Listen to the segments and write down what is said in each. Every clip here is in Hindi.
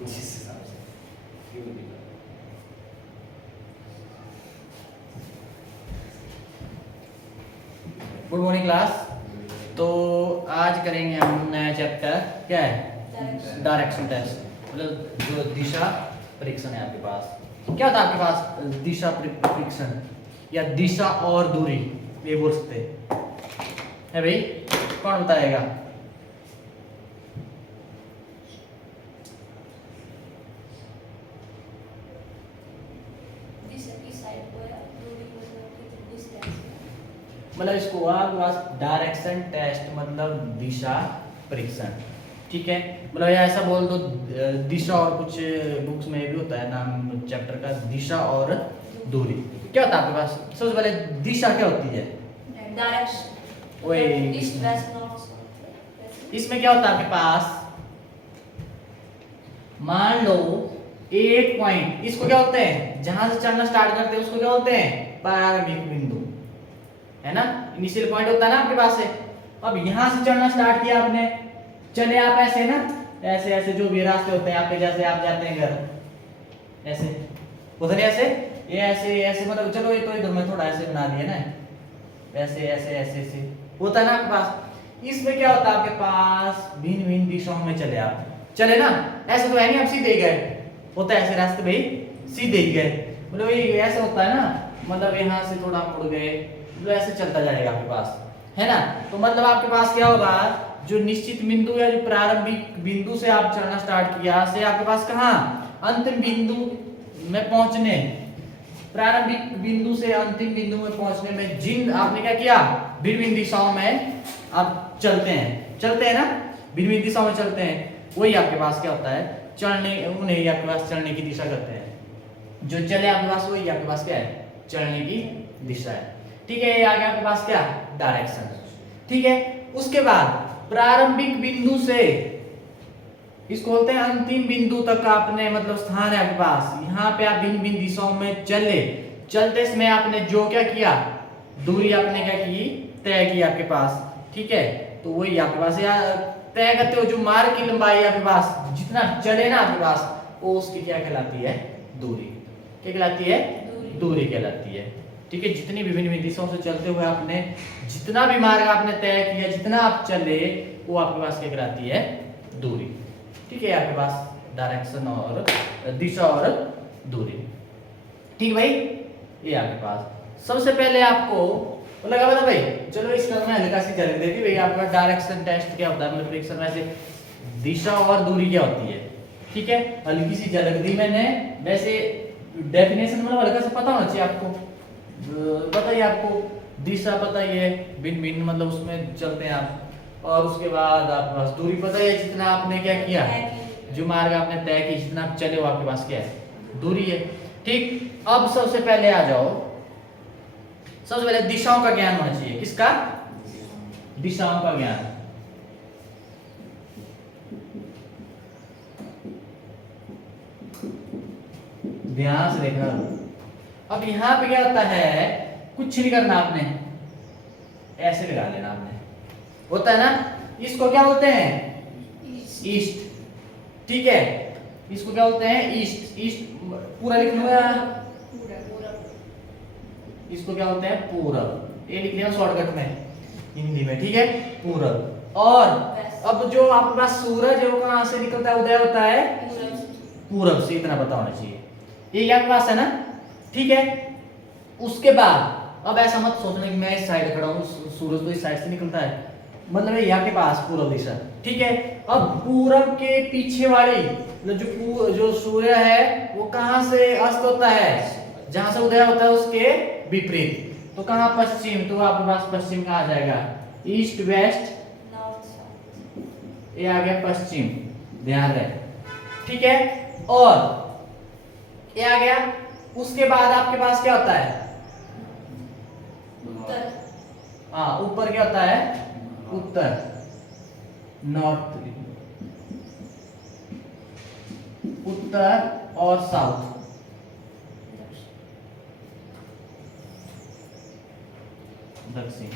जिस हिसाब से ये भी दिखा। Good morning class. तो आज करेंगे हम नया चैप्टर, क्या है? डायरेक्शन टेस्ट, मतलब जो दिशा परीक्षण है आपके पास। क्या था आपके पास? दिशा परीक्षण या दिशा और दूरी, ये बोल सकते है भाई। कौन बताएगा? मतलब इसको आपके पास डायरेक्शन टेस्ट मतलब दिशा परीक्षण, ठीक है। मतलब ऐसा बोल दो, दिशा और कुछ बुक्स में भी होता है नाम चैप्टर का, दिशा और दूरी। क्या होता है आपके पास? सबसे पहले दिशा क्या होती है? डायरेक्शन। वही ईस्ट वेस्ट नॉर्थ। इसमें क्या होता है आपके पास? मान लो एक पॉइंट, इसको क्या बोलते हैं? जहां से चलना स्टार्ट करते हैं उसको क्या बोलते हैं? प्रारंभिक बिंदु, है ना। इनिशियल पॉइंट होता है ना आपके पास से। अब यहां से चलना स्टार्ट किया आपने, चले आप ऐसे ना, ऐसे ऐसे जो भी रास्ते होते हैं आपके, जैसे आप जाते हैं घर ऐसे, उधर ऐसे, ये ऐसे ऐसे, मतलब चलो ये तो इधर में थोड़ा ऐसे बना दिया ना, ऐसे ऐसे ऐसे ऐसे होता है ना आपके पास। इसमें क्या होता है आपके पास? भिन्न भिन्न दिशाओं में चले आप, चले ना। ऐसे तो है नहीं आप सीधे ही गए, होता है ऐसे रास्ते भाई, सीधे ही गए, मतलब ये ऐसे होता है ना, मतलब यहाँ से थोड़ा मुड़ गए, मतलब ऐसे चलता जाएगा आपके पास, है ना। तो मतलब आपके पास क्या होगा? जो निश्चित बिंदु या जो प्रारंभिक बिंदु से आप चलना स्टार्ट किया से आपके पास कहाँ अंतिम बिंदु में पहुंचने, प्रारंभिक बिंदु से अंतिम बिंदु में पहुंचने में जिन आपने क्या किया? भिन्न भिन्न दिशाओं में आप चलते हैं ना, भिन्न भिन्न दिशाओं में चलते हैं, वही आपके पास क्या होता है? चलने, उन्हें ही आपके पास चलने की दिशा कहते हैं। जो चले आपके पास वही आपके पास क्या है? चलने की दिशा है, ठीक है। ये आ गया आपके पास क्या? डायरेक्शन, ठीक है। उसके बाद प्रारंभिक बिंदु से, इसको बोलते हैं अंतिम बिंदु तक आपने, मतलब स्थान है आपके पास, यहाँ पे आप भिन्न भिन्न दिशाओं में चले, चलते समय आपने जो क्या किया? दूरी आपने क्या की? तय की आपके पास, ठीक है। तो वही आपके पास या तय करते हो जो मार्ग की लंबाई आपके पास जितना चले ना आपके पास, वो उसकी क्या कहलाती है? दूरी। क्या कहलाती है? दूरी कहलाती है, ठीक है। जितनी विभिन्न दिशाओं से चलते हुए आपने जितना भी मार्ग आपने तय किया, जितना आप चले, वो आपके पास क्या कहलाती है? दूरी, ठीक है। आपके पास डायरेक्शन और दिशा और दूरी, ठीक भाई। ये आपके पास सबसे पहले आपको लगा पता भाई, चलो इसका मैं हल्का सी झलक देती भाई। आपका डायरेक्शन टेस्ट क्या होता है, मतलब परीक्षण में से दिशा और दूरी क्या होती है, ठीक है। हल्की सी झलक दी मैंने, वैसे डेफिनेशन मतलब हल्का सा पता होना चाहिए आपको, बताइए आपको दिशा पता ही है, भिन्न भिन्न मतलब उसमें चलते हैं आप, और उसके बाद आपके पास दूरी पता है, जितना आपने क्या किया, जो मार्ग आपने तय किया, जितना आप चले वो आपके पास क्या है? दूरी है, ठीक। अब सबसे पहले आ जाओ, सबसे पहले दिशाओं का ज्ञान होना चाहिए। किसका? दिशाओं का ज्ञान। ध्यान से देखना। अब यहाँ पे क्या होता है? कुछ नहीं करना आपने, ऐसे लगा लेना आपने, होता है ना। इसको क्या बोलते हैं? ईस्ट, ठीक है। इसको क्या बोलते हैं? ईस्ट। ईस्ट पूरा लिख लूंगा, इसको क्या बोलते हैं? पूरब। ये लिख लिया शॉर्टकट में हिंदी में, ठीक है, पूरब। और अब जो आपके पास सूरज है वो कहां से निकलता है? उदय होता है पूरब से, इतना पता होना चाहिए। ये आपके पास है ना, ठीक है। उसके बाद अब ऐसा मत सोचना कि मैं इस साइड खड़ा हूँ, सूरज तो इस साइड से निकलता है, मतलब है यहाँ के पास पूरब दिशा, ठीक है। अब पूरब के पीछे वाली जो सूर्य है वो कहां से अस्त होता है? जहां से उदय होता है उसके विपरीत, तो कहां? पश्चिम। तो आपके पास पश्चिम कहां आ जाएगा? ईस्ट, वेस्ट, ये आ गया पश्चिम, ध्यान रहे, ठीक है। और ये आ गया। उसके बाद आपके पास क्या होता है? हाँ, ऊपर क्या होता है? उत्तर, नॉर्थ, उत्तर और साउथ, दक्षिण।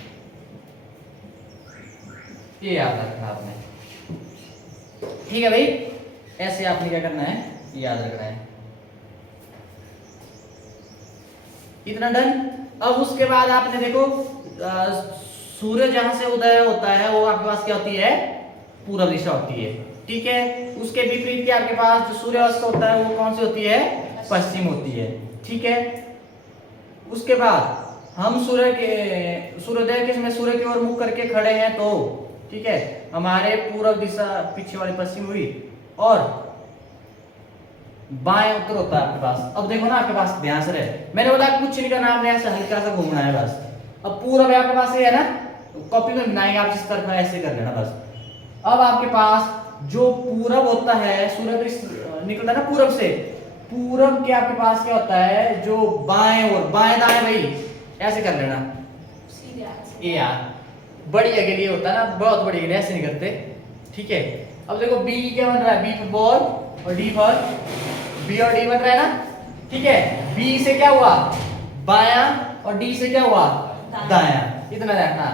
ये याद रखना आपने, ठीक है भाई। ऐसे आपने क्या करना है, याद रखना है। इतना डन। अब उसके बाद आपने देखो सूर्य जहां से उदय होता है वो आपके पास क्या होती है, पूर्व दिशा होती है, ठीक है। उसके विपरीत क्या आपके पास जो सूर्यास्त होता है वो कौन सी होती है, पश्चिम होती है, ठीक है। उसके बाद हम सूर्योदय के समय सूर्य की ओर मुख करके खड़े हैं तो, ठीक है, हमारे पूर्व दिशा पीछे वाली पश्चिम हुई और बाएं उत्तर होता है आपके पास। अब देखो ना आपके पास ध्यान से रहे, मैंने बोला कुछ नहीं करना, आपने ऐसे हल्का सा घूमना है बस। अब पूर्व है आपके पास, ये है ना, कॉपी में बनाएंगे आप जिस तरफ ऐसे कर लेना बस। अब आपके पास जो पूरब होता है, सूर्य निकलता है ना पूरब से, पूरब के आपके पास क्या होता है, जो बाएं और बाएं दाएं भाई ऐसे कर लेना। सीधे ए यार बढ़िया के लिए होता है ना, बहुत बढ़िया के लिए ऐसे नहीं करते, ठीक है। अब देखो बी क्या बन रहा है, बी फॉर बॉल और डी फॉर, बी और डी बन रहा है ना, ठीक है। बी से क्या हुआ, बायां, और डी से क्या हुआ, दायां। इतना देखना,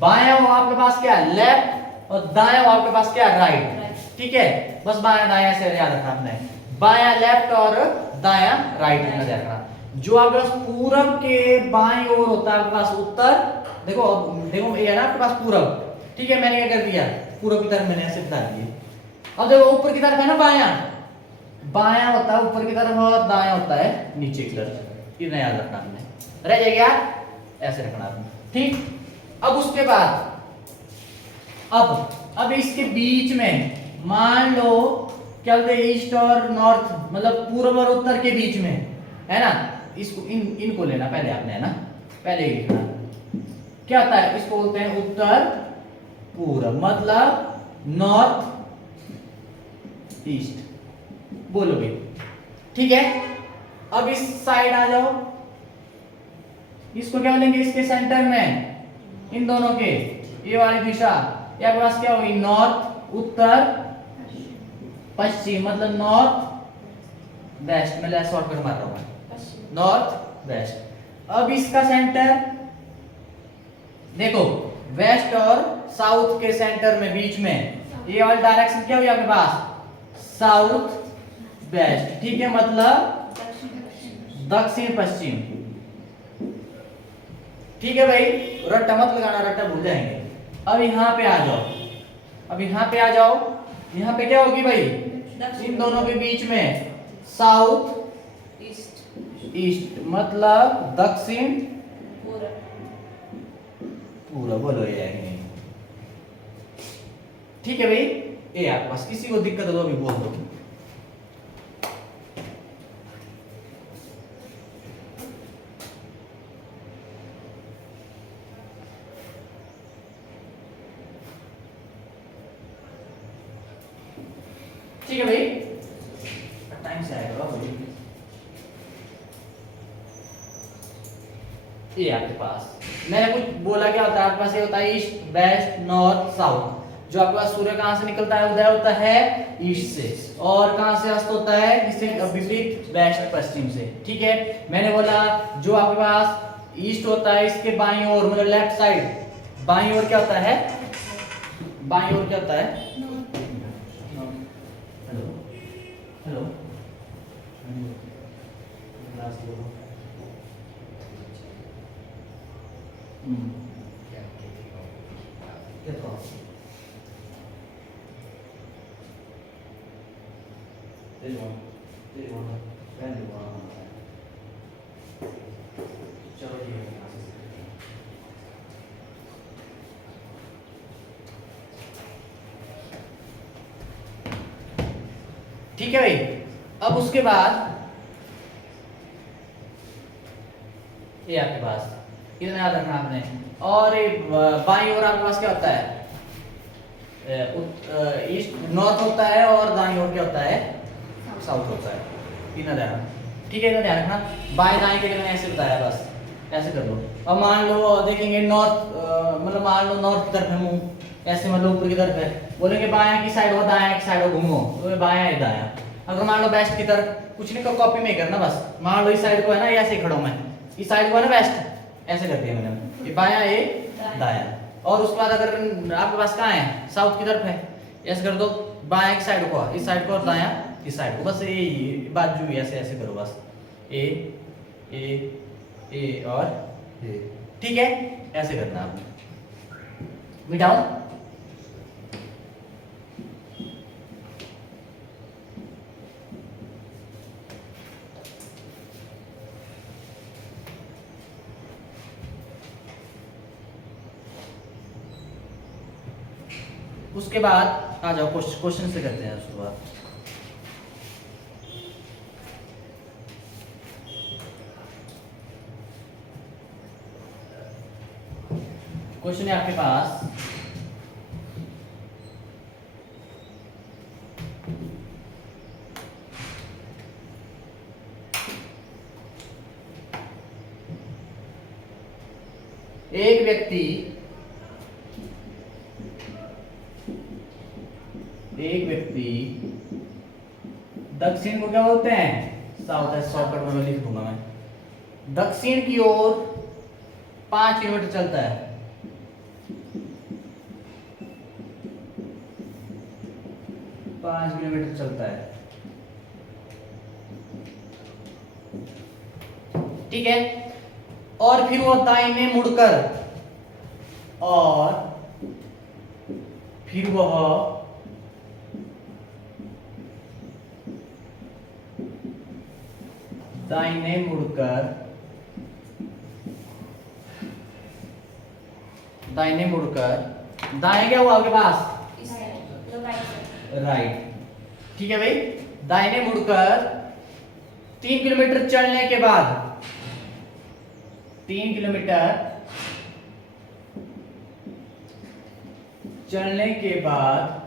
बायां हुआ आपके पास क्या, लेफ्ट, और दायां हुआ आपके पास क्या, राइट, ठीक है। बस बायां दायां से याद रखना आपने, बायां लेफ्ट और दायां राइट, इतना देखना। जो आपके पास पूरब के बाईं ओर होता है आपके पास उत्तर, देखो देखो ये है ना आपके पास पूरब, ठीक है। मैंने क्या कर दिया, पूरब की तरफ मैंने ऐसे बता दिया। अब देखो ऊपर की तरफ है ना बायां, बायां होता है ऊपर की तरफ और दायां होता है नीचे की तरफ, इतना याद रखना आपने। रह जाएगा ऐसे रखना आपने, ठीक। अब उसके बाद अब इसके बीच में मान लो क्या बोलते हैं, ईस्ट और नॉर्थ, मतलब पूर्व और उत्तर के बीच में है ना, इसको इनको लेना पहले आपने, है ना, पहले ही लिखना क्या होता है, इसको बोलते हैं उत्तर पूर्व, मतलब नॉर्थ ईस्ट, बोलो भाई, ठीक है। अब इस साइड आ जाओ, इसको क्या बोलेंगे, इसके सेंटर में इन दोनों के ये वाली दिशा, ये आपके पास क्या होगी, नॉर्थ उत्तर पश्चिम, मतलब नॉर्थ वेस्ट, मैं शॉर्टकट मार रहा हूं, नॉर्थ वेस्ट। अब इसका सेंटर देखो, वेस्ट और साउथ के सेंटर में बीच में ये वाली डायरेक्शन क्या हुई आपके पास, साउथ वेस्ट, ठीक है, मतलब दक्षिण पश्चिम, ठीक है भाई। रट्टा मत लगाना, रट्टा भूल जाएंगे। अब यहाँ पे आ जाओ, अब यहाँ पे आ जाओ, यहाँ पे क्या होगी भाई, इन दोनों के बीच में साउथ ईस्ट, मतलब दक्षिण पूरा, बोलो ये आएंगे, ठीक है भाई। ये आपके पास किसी को दिक्कत हो तो अभी बोल दो। ठीक है भाई, टाइम से आएगा भाई। ये आपके पास मैंने कुछ बोला, क्या होता है आपके पास, ये होता है ईस्ट वेस्ट नॉर्थ साउथ। जो आपके पास सूर्य कहां से निकलता है, उदय होता है ईस्ट से, और कहां से अस्त होता है, इससे विपरीत वेस्ट पश्चिम से, ठीक है। मैंने बोला जो आपके पास ईस्ट होता है इसके बाईं ओर, मतलब लेफ्ट साइड, बाईं ओर क्या होता है, बाईं ओर क्या होता है, हेलो चलो ठीक है, ठीक है भाई। अब उसके बाद ये आपके पास इतना याद रखना आपने, और बाईं ओर आपके पास क्या होता है, ईस्ट नॉर्थ होता है, और दाईं ओर क्या होता है, साउथ होता है, इतना ध्यान, ठीक है, इतना ध्यान रखना। बाएं दाएं के लिए मैंने ऐसे बताया, बस ऐसे कर लो। अब मान लो देखेंगे नॉर्थ, मतलब मान लो नॉर्थ की तरफ है मुंह, ऐसे मतलब ऊपर की तरफ है, बोलेंगे बायां की साइड हो दायां की साइड हो, घूमो तो बायां है दायां। अगर मान लो वेस्ट की तरफ, कुछ नहीं, कॉपी में करना बस, मान लो इस साइड को है ना, ऐसे ही खड़ा हूं मैं, इस साइड को है ना वेस्ट, ऐसे कर दिया मैंने, ये बायां ये दायां। और उसके बाद अगर आपके पास कहाँ है, साउथ की तरफ है, ऐसे कर दो, बाएं की साइड को, इस साइड को, और दायां इस साइड को, बस ये बाजू ऐसे ऐसे करो बस, ए और ए, ठीक है, ऐसे करना आपने। मिटाओ, उसके बाद आ जाओ क्वेश्चन से करते हैं शुरुआत। क्वेश्चन है आपके पास, एक व्यक्ति दक्षिण को क्या बोलते हैं, साउथ है, शॉर्टकट में लिख दूंगा मैं, दक्षिण की ओर 5 किलोमीटर चलता है, 5 किलोमीटर चलता है, ठीक है, और फिर वो दाहिने मुड़कर, और फिर वह दाहिने मुड़कर, दाएं क्या हुआ आपके पास, इस साइड, मतलब राइट साइड। राइट, ठीक है भाई, दाहिने मुड़कर 3 किलोमीटर चलने के बाद, 3 किलोमीटर चलने के बाद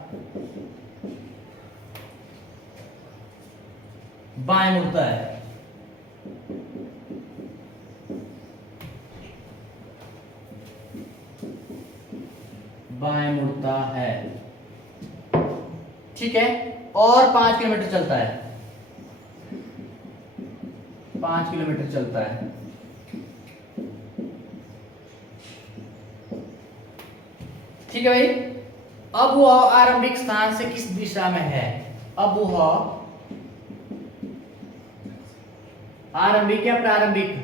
बाएं मुड़ता है, बाएं मुड़ता है, ठीक है, और 5 किलोमीटर चलता है, 5 किलोमीटर चलता है, ठीक है भाई। अब वह आरंभिक स्थान से किस दिशा में है, अब वह आरंभिक या प्रारंभिक,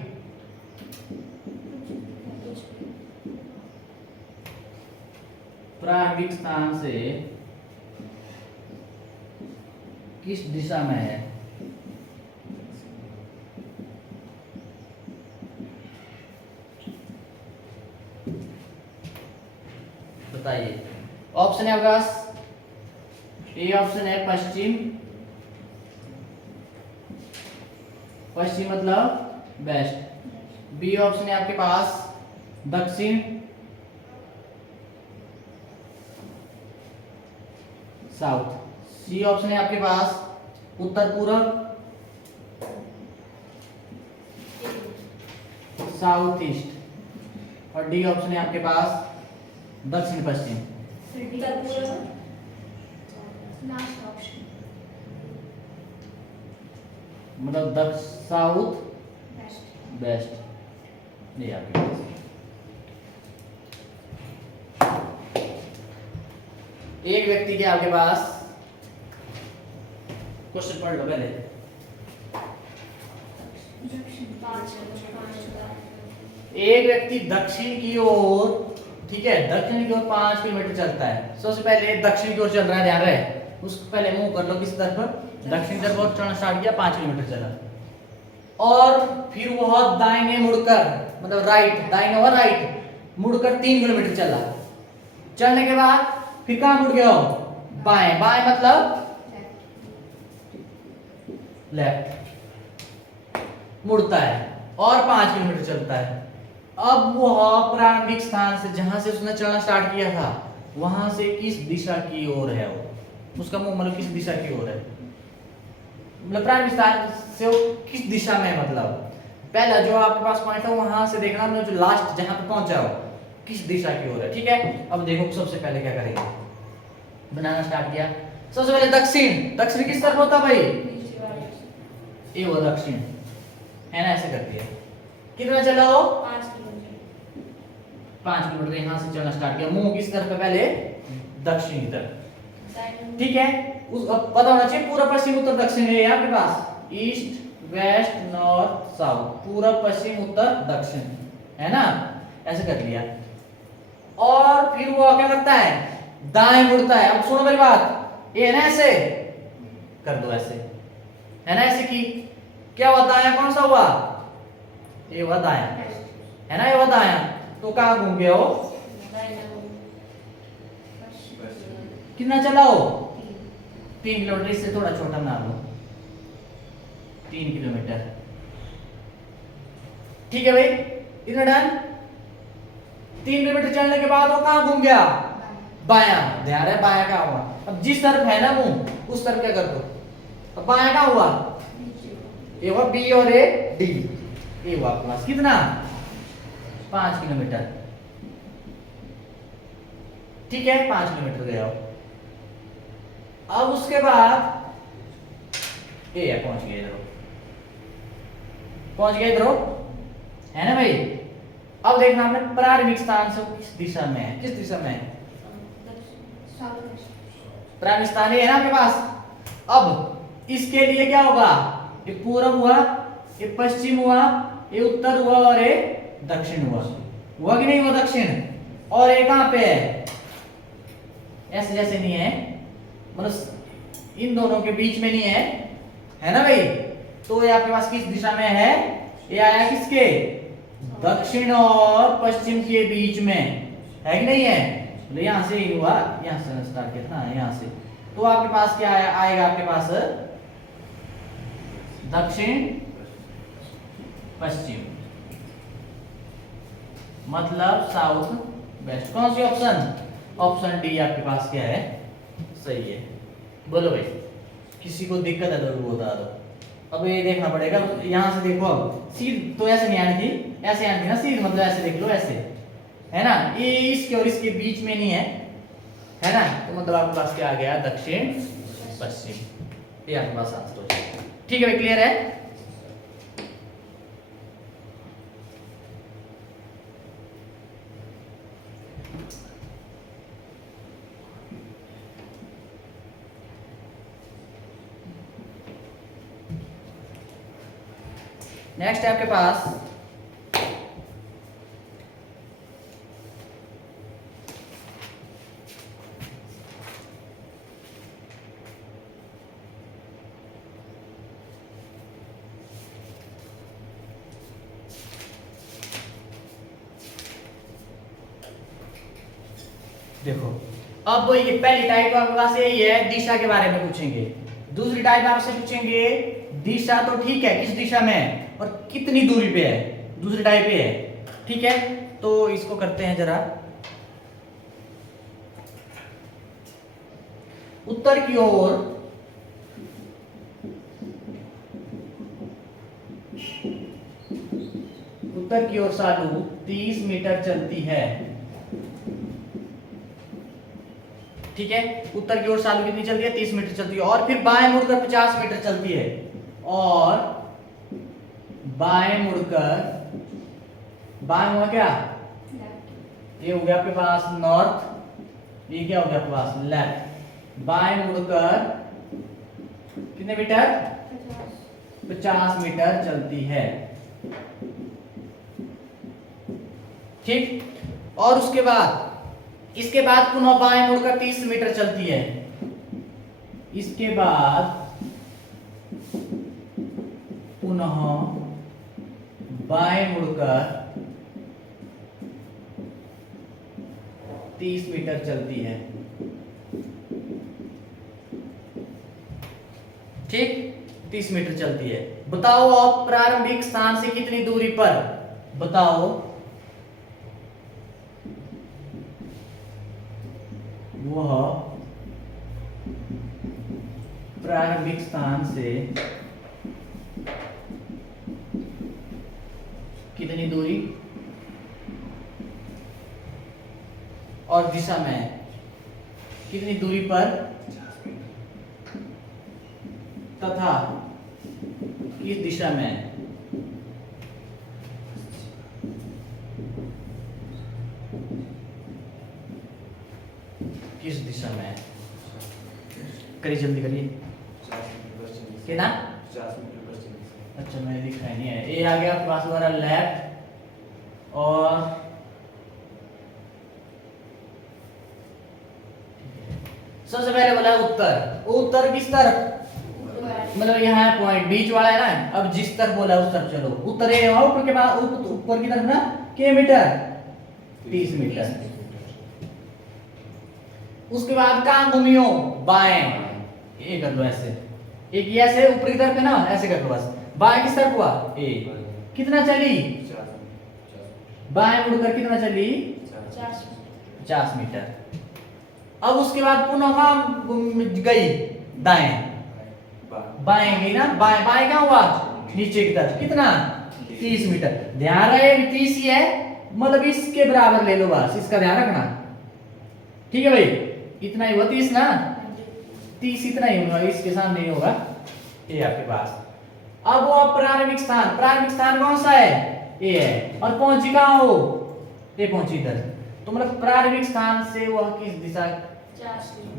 प्रारंभिक स्थान से किस दिशा में है, बताइए। ऑप्शन है आपके पास, ए ऑप्शन है पश्चिम, पश्चिम मतलब वेस्ट, बी ऑप्शन है आपके पास दक्षिण, साउथ, सी ऑप्शन है आपके पास उत्तर पूर्व, साउथ ईस्ट, और डी ऑप्शन है आपके पास दक्षिण पश्चिम। उत्तर पूर्व, लास्ट ऑप्शन, मतलब दक्षिण, साउथ, बेस्ट। वेस्ट, ये आपके पास। एक व्यक्ति के आपके पास, क्वेश्चन पढ़ लो पहले। एक व्यक्ति दक्षिण की ओर, ठीक है, दक्षिण की ओर 5 किलोमीटर चलता है। सबसे पहले दक्षिण की ओर चल रहा है, ध्यान रहे, उसको पहले मुंह कर लो किस तरफ, दक्षिण तरफ और चलना स्टार्ट किया, 5 किलोमीटर चला, और फिर वह दाहिने मुड़कर, मतलब राइट, दाहिने और राइट मुड़कर 3 किलोमीटर चला, चलने के बाद फिर कहां मुड़ गया हो, बाएं, बाएं मतलब लेफ्ट मुड़ता है, और 5 किलोमीटर चलता है। अब वह प्रारंभिक स्थान से, जहां से उसने चलना स्टार्ट किया था, वहां से किस दिशा की ओर है, वो उसका मुंह मतलब किस दिशा की ओर है, मतलब प्रारंभिक स्थान से वो किस दिशा में है, मतलब पहला जो आपके पास पॉइंट है वहां से देखना, मतलब जो लास्ट जहां पे पहुंचा हो किस दिशा की ओर है, ठीक है। अब देखो सबसे पहले क्या करेंगे, बनाना स्टार्ट किया, सबसे पहले दक्षिण, दक्षिण किस तरफ होता भाई, ये वो दक्षिण है ना, ऐसे करती है, कितना चला हो, 5 किलोमीटर, 5 किलोमीटर, यहां से चलना स्टार्ट किया, मुंह किस तरफ है, पहले दक्षिण की तरफ, ठीक है, उस अब पता होना चाहिए पूरा पश्चिम उत्तर दक्षिण है आपके पास, ईस्ट वेस्ट नॉर्थ साउथ, पूरा पश्चिम उत्तर दक्षिण, है ना, ऐसे कर लिया। और फिर वो क्या करता है, दाएं मुड़ता है। अब सुनो मेरी बात, ये है ना ऐसे कर दो, ऐसे है ना, ऐसे की क्या हुआ, दाया कौन सा हुआ, ये हुआ दाया, है ना, ये हुआ दाया, तो कहां घूम गया हो, कितना चला हो, 3 किलोमीटर, इससे थोड़ा छोटा बना लो, 3 किलोमीटर, ठीक है भाई, इतना डन। 3 किलोमीटर चलने के बाद वो कहां घूम गया, बायां, ध्यान है बायां क्या हुआ, अब जिस तरफ है ना मुंह उस तरफ क्या कर दो, अब बायां क्या हुआ, ये हुआ बी और ए डी, ये हुआ आपके पास कितना 5 किलोमीटर, ठीक है, 5 किलोमीटर गया हो। अब उसके बाद ये पहुंच गए इधर, पहुंच गए इधर, है ना भाई। अब देखना आपने प्रारंभिक स्थान से किस दिशा में है, किस दिशा में है, प्रारंभिक स्थान ये है ना आपके पास। अब इसके लिए क्या होगा, ये पूर्व हुआ, ये पश्चिम हुआ, ये उत्तर हुआ और ये दक्षिण हुआ कि नहीं हुआ दक्षिण, और ये कहां पे है, ऐसे जैसे नहीं है, मतलब इन दोनों के बीच में नहीं है ना भाई। तो ये आपके पास किस दिशा में है, ये आया किसके, दक्षिण और पश्चिम के बीच में, है कि नहीं है, तो यहां से ही हुआ, यहां से स्टार्ट किया था ना, यहां से, तो आपके पास क्या आएगा, आपके पास दक्षिण पश्चिम, मतलब साउथ वेस्ट। कौन सी ऑप्शन, ऑप्शन डी आपके पास क्या है, सही है। बोलो भाई, किसी को दिक्कत है तो वो बता दो। अब ये देखना पड़ेगा, यहां से देखो, अब सीध तो ऐसे नहीं आनी थी, ऐसे आनी थी ना सीध, मतलब ऐसे देख लो, ऐसे है ना, ये इसके और इसके बीच में नहीं है ना, तो मतलब आपके पास क्या आ गया, दक्षिण पश्चिम, ये आपके पास आंसर हो जाएगा। ठीक है भाई, क्लियर है। नेक्स्ट है आपके पास देखो, अब ये पहली टाइप आपके पास यही है, दिशा के बारे में पूछेंगे। दूसरी टाइप आपसे पूछेंगे दिशा, तो ठीक है, किस दिशा में है और कितनी दूरी पे है, दूसरी टाइप ये है, ठीक है। तो इसको करते हैं जरा, उत्तर की ओर सालू 30 मीटर चलती है, ठीक है, उत्तर की ओर सालू कितनी चलती है, 30 मीटर चलती है, और फिर बाएं मुड़कर 50 मीटर चलती है, और बाएं मुड़कर, बाएं हुआ क्या, ये हो गया आपके पास नॉर्थ, ये क्या हो गया आपके पास लेफ्ट, बाएं मुड़कर कितने मीटर, 50 मीटर चलती है, ठीक। और उसके बाद, इसके बाद पुनः बाएं मुड़कर 30 मीटर चलती है, इसके बाद पुनः बाएं मुड़कर 30 मीटर चलती है, ठीक, 30 मीटर चलती है। बताओ आप प्रारंभिक स्थान से कितनी दूरी पर, बताओ, वह प्रारंभिक स्थान से कितनी दूरी और दिशा में कितनी दूरी पर तथा किस दिशा में, किस दिशा में, करिए जल्दी करिए 50 मीटर पश्चिम से। कितना 50 मीटर पश्चिम से। अच्छा मैंने लिखा नहीं है ए आ गया आपके पास हमारा लेफ्ट और सबसे पहले बोला उत्तर उत्तर किस तरफ मतलब यहाँ है पॉइंट बीच वाला है ना अब जिस तरफ बोला उस तरफ चलो उत्तर ए ऊपर के बाद ऊपर की तरफ ना के मीटर 30 मीटर उसके बाद कहां घूमियो बाएं ये कर लो ऐसे एक ये ऐसे ऊपर की तरफ है ना ऐसे कर लो बस बाएं किस तरफ हुआ ए कितना चली 50 बाएं मुड़कर कितना चली 50 50 मीटर अब उसके बाद पुनः कहां गई दाएं बाएं गई ना बाएं बाएं क्या हुआ नीचे की तरफ कितना 30 मीटर ध्यान रहे 30 ही है मतलब इसके बराबर ले लो बस इसका ध्यान रखना ठीक है भाई इतना ही हुआ 30 ना 30 इतना ही होगा इसके सामने नहीं होगा ये आपके पास अब वो प्रारंभिक स्थान कौन सा है ये है और पहुंची कहां हो ये पहुंची इधर तो मतलब प्रारंभिक स्थान से वह किस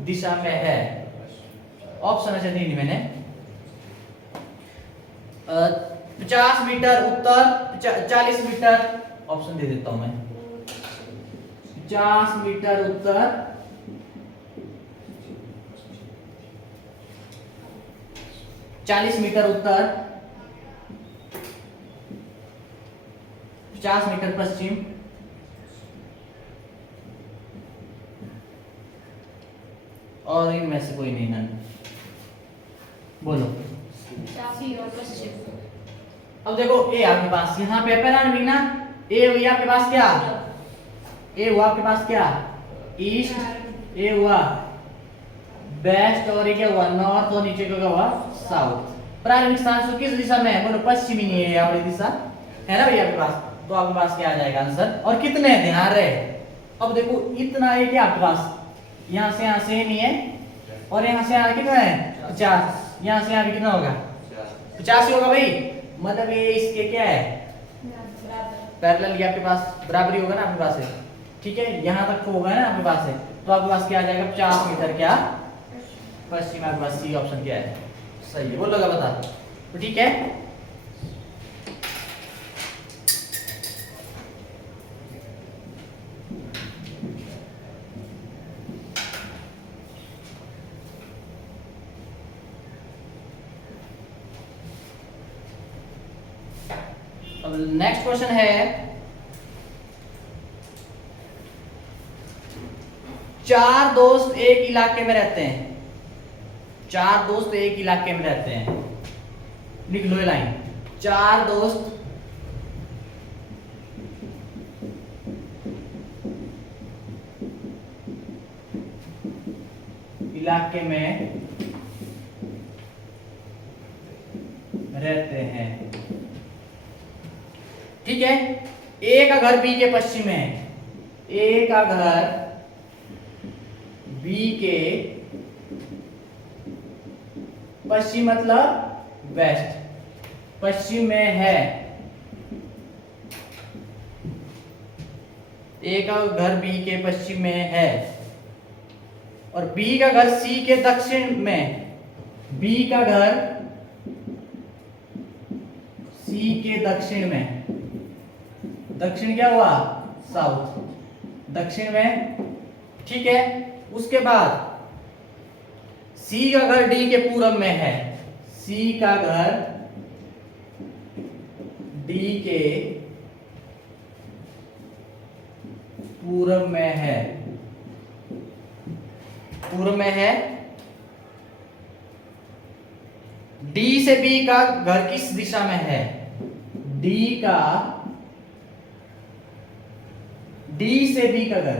दिशा में है ऑप्शन ऐसे नहीं मैंने 50 मीटर उत्तर 40 मीटर ऑप्शन दे देता हूं मैं 50 मीटर उत्तर 40 मीटर उत्तर 50 मीटर पश्चिम और इनमें से कोई नहीं नन बोलो अब देखो ए आपके पास यहाँ पे पैरानवी ना ए हुई आपके पास क्या ए हुआ आपके पास क्या ईस्ट ए हुआ वेस्ट और ये क्या हुआ नॉर्थ और नीचे क्या हुआ साउथ प्रारंभिक स्थान से किस दिशा में है बोलो पश्चिमी नहीं है वाली दिशा है ना भैया आपके पास तो आपके पास क्या आ जाएगा आंसर और कितने ध्यान रहे अब देखो इतना है क्या आपके पास यहाँ से नहीं है और यहाँ से यहाँ कितना है 50 यहाँ से यहाँ भी कितना होगा 50 ही होगा भाई मतलब ये इसके क्या है पैरेलल ये आपके पास बराबरी होगा ना आपके पास है ठीक है यहाँ तक तो होगा ना आपके पास है तो आपके पास क्या आ जाएगा 50 मीटर क्या पश्चिम आपके पास सी ऑप्शन क्या है सही है बोलोगा बता तो ठीक है अब नेक्स्ट क्वेश्चन है चार दोस्त एक इलाके में रहते हैं चार दोस्त एक इलाके में रहते हैं लिख लो ये लाइन चार दोस्त इलाके में रहते हैं ठीक है ए का घर बी के पश्चिम में है ए का घर बी के पश्चिम मतलब वेस्ट पश्चिम में है ए का घर बी के पश्चिम में है और बी का घर सी के दक्षिण में बी का घर सी के दक्षिण में दक्षिण क्या हुआ साउथ दक्षिण में ठीक है उसके बाद सी का घर डी के पूरब में है सी का घर डी के पूरब में है पूर्व में है डी से बी का घर किस दिशा में है डी से बी का घर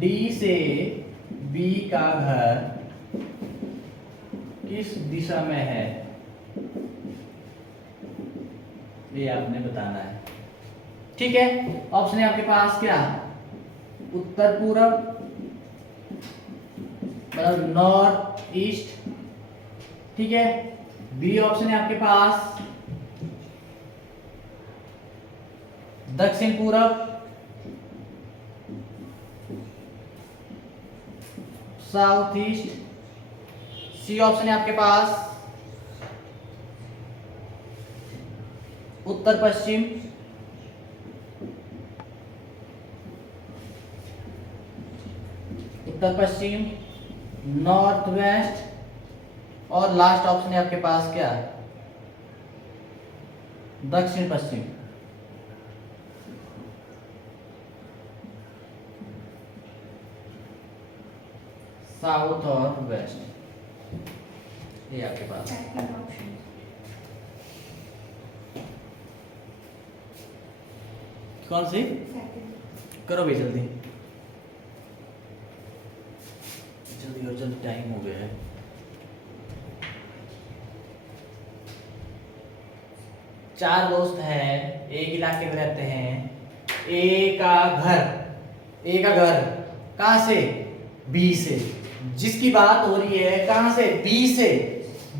डी से बी का घर किस दिशा में है ये आपने बताना है ठीक है ऑप्शन है आपके पास क्या उत्तर पूर्व मतलब नॉर्थ ईस्ट ठीक है बी ऑप्शन है आपके पास दक्षिण पूर्व साउथ ईस्ट सी ऑप्शन है आपके पास उत्तर पश्चिम, उत्तर पश्चिम, नॉर्थ वेस्ट, और लास्ट ऑप्शन है आपके पास क्या, दक्षिण पश्चिम। साउथ और वेस्ट, ये आपके पास सेकंड ऑप्शन कौन सी सेकंड करो भाई जल्दी जल्दी और जल्दी, टाइम हो गया है। चार दोस्त हैं, एक इलाके में रहते हैं। ए का घर कहां से, बी से, जिसकी बात हो रही है कहां से, बी से,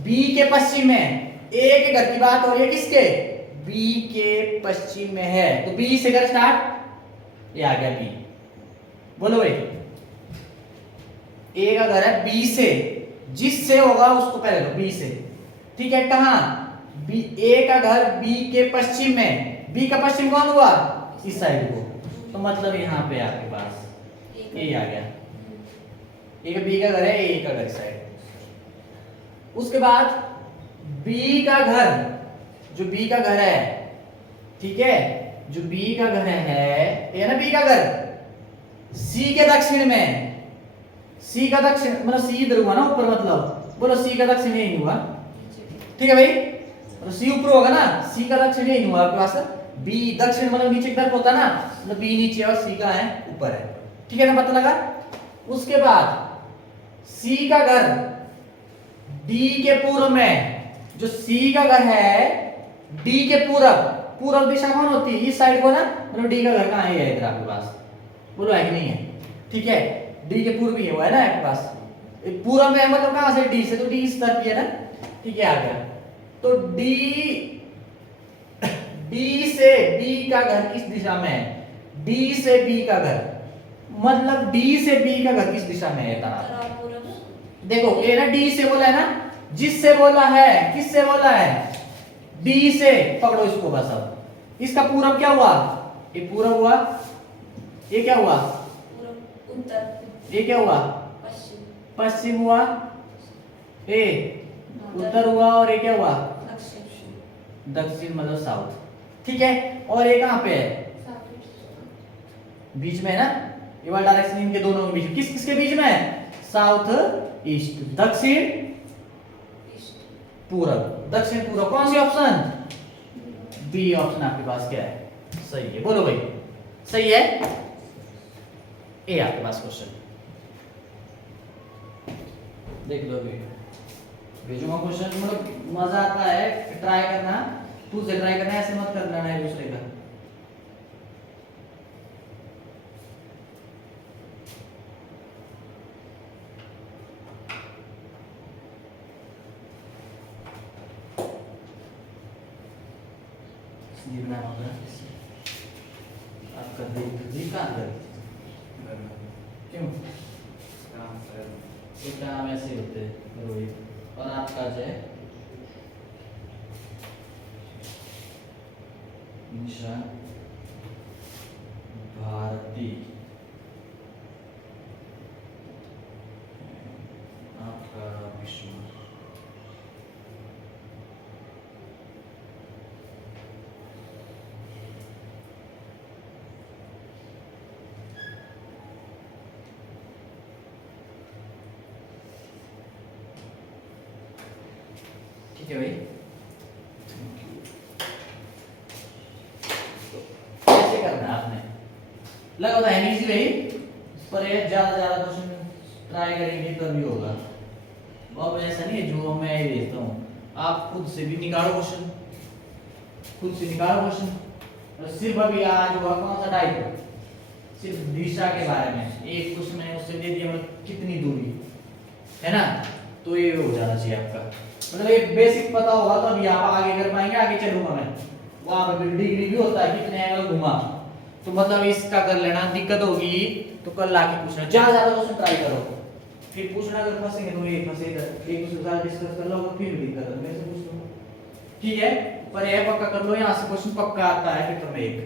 बी के पश्चिम में। ए के घर की बात हो रही है किसके, बी के पश्चिम में है, तो बी से घर स्टार्ट, ये आ गया बी। बोलो भाई, ए का घर है बी से, जिससे होगा उसको पहले लो, बी से, ठीक है। कहां, बी, ए का घर बी के पश्चिम में, बी का पश्चिम कौन हुआ, इस साइड को, तो मतलब यहाँ पे आपके पास ए आ गया। ए का बी का घर है, ए का घर इस साइड। उसके बाद बी का घर, जो बी का घर है, ठीक है, जो बी का घर है, ये ना बी का घर, सी के दक्षिण में, सी का दक्षिण मतलब सी इधर हुआ ना ऊपर, मतलब बोलो सी का दक्षिण यही हुआ, ठीक है भाई, तो सी ऊपर होगा ना, सी का दक्षिण यही हुआ आपके पास। बी दक्षिण मतलब नीचे की तरफ होता ना, मतलब बी नीचे और सी का है ऊपर है, ठीक है ना, पता लगा। उसके बाद सी का घर डी के पूर्व में, जो सी का घर है डी के पूर्व दिशा कौन होती है, इस साइड को ना, मतलब डी का घर कहाँ है, इधर आपके पास, बोलो है कि नहीं है, ठीक है, डी के पूर्व ही हुआ है ना आपके पास, पूर्व में मतलब कहां से, डी से, तो डी इस तरफ ही है ना, ठीक है, आ गया। तो डी से बी का घर किस दिशा में है, डी से बी का घर, मतलब डी से बी का घर किस दिशा में है, देखो ये ना डी से बोला है ना, जिससे बोला है, किससे बोला है, डी से, पकड़ो इसको बस। अब इसका पूरब क्या हुआ, ये पूरब हुआ, ये क्या हुआ, उत्तर, ये क्या हुआ, पश्चिम, पश्चिम हुआ, ए उत्तर हुआ, और ये क्या हुआ, दक्षिण, दक्षिण मतलब साउथ, ठीक है। और ये कहां पे है, बीच में है ना, ये वाला डायरेक्शन इनके दोनों के बीच, किस किसके बीच में है, साउथ ईस्ट, दक्षिण पूरब, दक्षिण पूरब, कौन सी ऑप्शन, बी ऑप्शन आपके पास क्या है, सही है, बोलो भाई सही है। ए आपके पास क्वेश्चन देख लो अभी भेजूंगा क्वेश्चन, मतलब मजा आता है, ट्राई करना, तू से ट्राई करना, ऐसे मत करना ना दूसरे का। आपका देख कहाँ कर, क्यों तो काम ऐसे होते हैं रोहित, और आपका जो है निशा भारती, आपका विष्णु, ठीक है भाई। कैसे करना है आपने, लगा था इजी भाई, इस पर ये ज्यादा क्वेश्चन ट्राई करेंगे तभी होगा। अब ऐसा नहीं है जो मैं भेजता हूँ, आप खुद से भी निकालो क्वेश्चन, खुद से निकालो क्वेश्चन। और सिर्फ अभी आज हुआ कौन सा टाइप, सिर्फ दिशा के बारे में एक क्वेश्चन है, उससे दे दिया मतलब कितनी दूरी है ना, तो ये हो जाना चाहिए आपका, मतलब ये बेसिक पता होगा तो अभी आप आगे कर पाएंगे, आगे चलूंगा मैं, वहां पर डिग्री भी होता है कितने एंगल घुमा, तो मतलब इसका कर लेना, दिक्कत होगी तो कल लाके पूछना, ज्यादा क्वेश्चन ट्राई करो, फिर पूछना अगर फंसेंगे तो ये फंसे इधर एक दूसरे के साथ डिस्कस कर लो फिर भी दिक्कत है मेरे से पूछ लो ठीक है पर यह पक्का कर लो यहाँ से क्वेश्चन पक्का आता है फिर तुम्हें एक